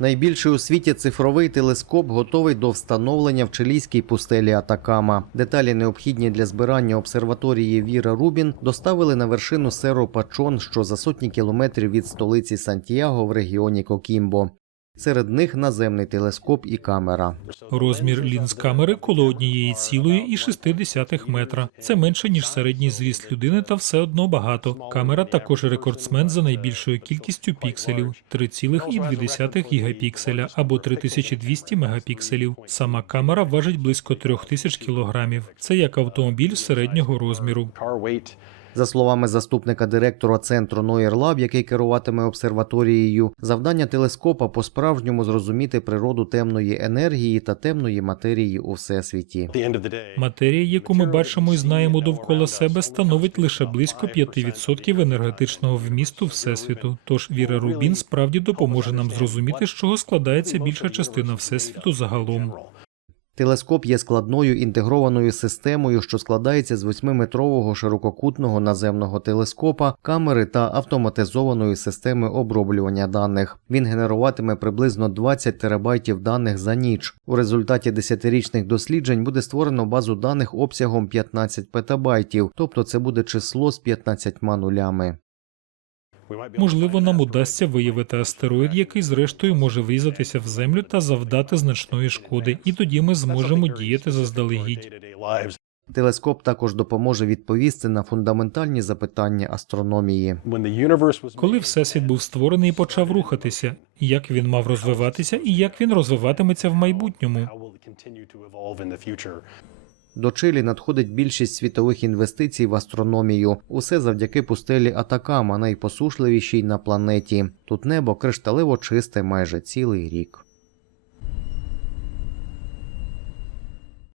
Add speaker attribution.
Speaker 1: Найбільший у світі цифровий телескоп готовий до встановлення в чилійській пустелі Атакама. Деталі, необхідні для збирання обсерваторії Віра Рубін, доставили на вершину Серо Пачон, що за сотні кілометрів від столиці Сантьяго в регіоні Кокімбо. Серед них наземний телескоп і камера.
Speaker 2: Розмір лінз камери коло однієї цілої і 6 метра. Це менше ніж середній зріст людини, та все одно багато. Камера також рекордсмен за найбільшою кількістю пікселів 3,2 гігапікселя або 3200 мегапікселів. Сама камера важить близько 3000 кілограмів. Це як автомобіль середнього розміру.
Speaker 1: За словами заступника директора центру Noir Lab, який керуватиме обсерваторією, завдання телескопа по-справжньому зрозуміти природу темної енергії та темної матерії у всесвіті.
Speaker 2: Матерія, яку ми бачимо і знаємо довкола себе, становить лише близько 5% енергетичного вмісту всесвіту. Тож Віра Рубін справді допоможе нам зрозуміти, з чого складається більша частина всесвіту загалом.
Speaker 1: Телескоп є складною інтегрованою системою, що складається з 8-метрового ширококутного наземного телескопа, камери та автоматизованої системи оброблювання даних. Він генеруватиме приблизно 20 терабайтів даних за ніч. У результаті десятирічних досліджень буде створено базу даних обсягом 15 петабайтів, тобто це буде число з 15 нулями.
Speaker 2: Можливо, нам удасться виявити астероїд, який зрештою може врізатися в землю та завдати значної шкоди, і тоді ми зможемо діяти заздалегідь.
Speaker 1: Телескоп також допоможе відповісти на фундаментальні запитання астрономії.
Speaker 2: Коли всесвіт був створений і почав рухатися, як він мав розвиватися і як він розвиватиметься в майбутньому.
Speaker 1: До Чилі надходить більшість світових інвестицій в астрономію. Усе завдяки пустелі Атакама, найпосушливішій на планеті. Тут небо кришталево чисте майже цілий рік.